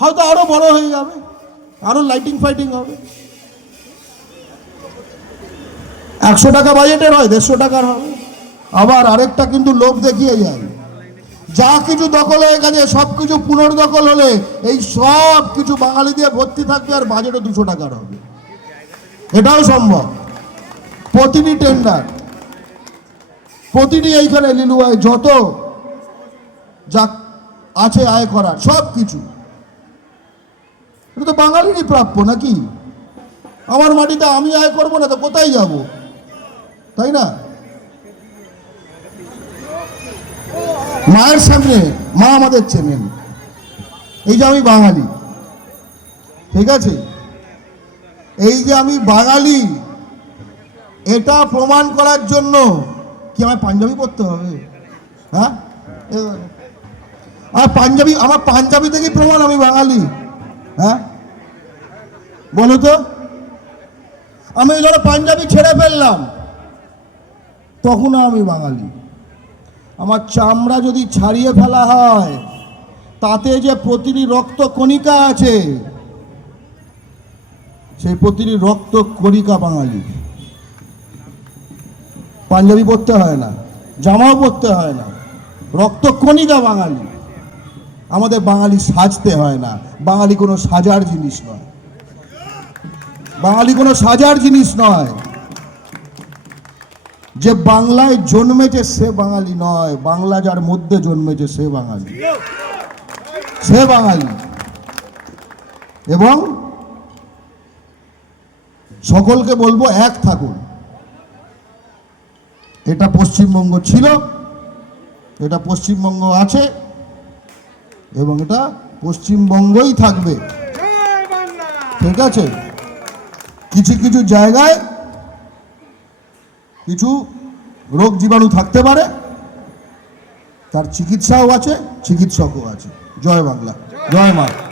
হয়তো আরও বড় হয়ে যাবে, আরও লাইটিং ফাইটিং হবে। একশো টাকা বাজেটের হয়, দেড়শো টাকার হবে। আবার আরেকটা কিন্তু লোভ দেখিয়ে যায়। যা কিছু দখল হয়ে গেছে, সব কিছু পুনর্দখল হলে এই সব কিছু বাঙালি দিয়ে ভর্তি থাকবে আর বাজেটও দুশো টাকার হবে। এটাও সম্ভব। প্রতিটি টেন্ডার প্রতিটি এইখানে লিলুয়ায় যত যা আছে আয় করার, সব কিছু। এটা তো বাঙালিরই প্রাপ্য নাকি? আমার মাটিতে আমি আয় করব না তো কোথায় যাব? তাই না? মায়ের সামনে, মা আমাদের চেনেন। এই যে আমি বাঙালি, ঠিক আছে? এই যে আমি বাঙালি, এটা প্রমাণ করার জন্য কি আমার পাঞ্জাবি পরতে হবে? হ্যাঁ? আর পাঞ্জাবি, আমার পাঞ্জাবি থেকেই প্রমাণ আমি বাঙালি হ্যাঁ? বলো তো আমি ধরো পাঞ্জাবি ছেড়ে ফেললাম, তখনও আমি বাঙালি। আমার চামড়া যদি ছাড়িয়ে ফেলা হয়, তাতে যে প্রতিটি রক্ত কণিকা আছে, সেই প্রতিটি রক্ত কণিকা বাঙালি। পাঞ্জাবি পরতে হয় না, জামাও পরতে হয় না, রক্ত কণিকা বাঙালি। আমাদের বাঙালি সাজতে হয় না, বাঙালি কোনো সাজার জিনিস নয়। বাঙালি কোনো সাজার জিনিস নয়। যে বাংলায় জন্মেছে সে বাঙালি নয় বাংলা যার মধ্যে জন্মেছে সে বাঙালি। সে বাঙালি। এবং সকলকে বলব এক থাকুন। এটা পশ্চিমবঙ্গ ছিল এটা পশ্চিমবঙ্গ আছে এবং এটা পশ্চিমবঙ্গই থাকবে। ঠিক আছে? কিছু কিছু জায়গায় কিছু রোগ জীবাণু থাকতে পারে। তার চিকিৎসাও আছে, চিকিৎসকও আছে। জয় বাংলা। জয় মা।